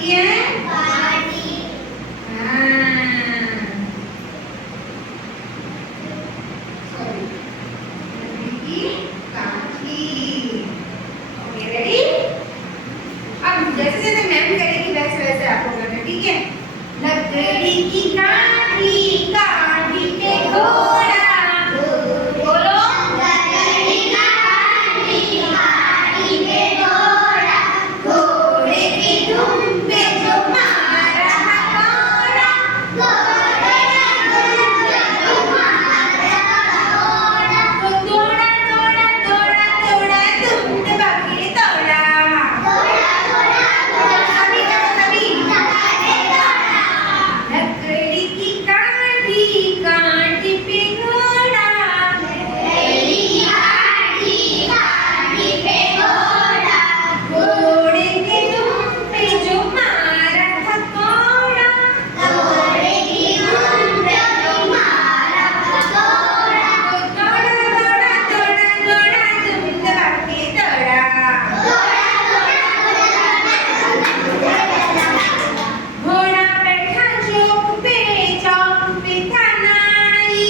काठी है लकड़ी की काठी। Okay ready. अब जैसे जैसे मैम करेगी वैसे वैसे आपको करना, ठीक है। लकड़ी की काठी काठी पे घोड़ा, बोलो लकड़ी की काठी काठी पे घोड़ा, घोड़े की दुम पे जो मारा हथौड़ा, घोड़े की दुम पे जो मारा हथौड़ा, तो दौड़ा दौड़ा दौड़ा दौड़ा दुम दबा के दौड़ा, दौड़ा दौड़ा दौड़ा सभी लकड़ी की काठी काठी पे घोड़ा, लकड़ी की काठी काठी पे घोड़ा, घोड़े के दुम पे जो मारा हथौड़ा, घोड़े की दुम पे जो मारा हथौड़ा, दौड़ा दौड़ा दौड़ा दौड़ा दुम दबा के दौड़ा, दौड़ा दौड़ा घोड़ा बैठा चौक पे था नाई,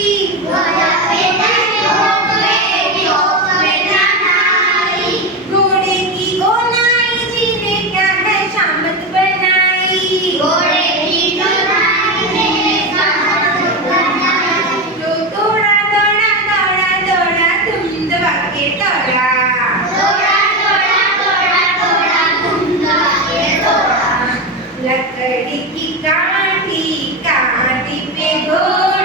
घोड़ा बैठा चौक पे था नाई, घोड़े की गोनाई जी ने क्या है शामत बनाई, घोड़े की गोनाई ने शामत बनाई, तो दौड़ा दौड़ा दौड़ा दौड़ा दुम दबा के दौड़ा, दौड़ा दौड़ा दौड़ा दौड़ा दुम दबा के दौड़ा, लकड़ी की काठी काठी पे घोड़ा।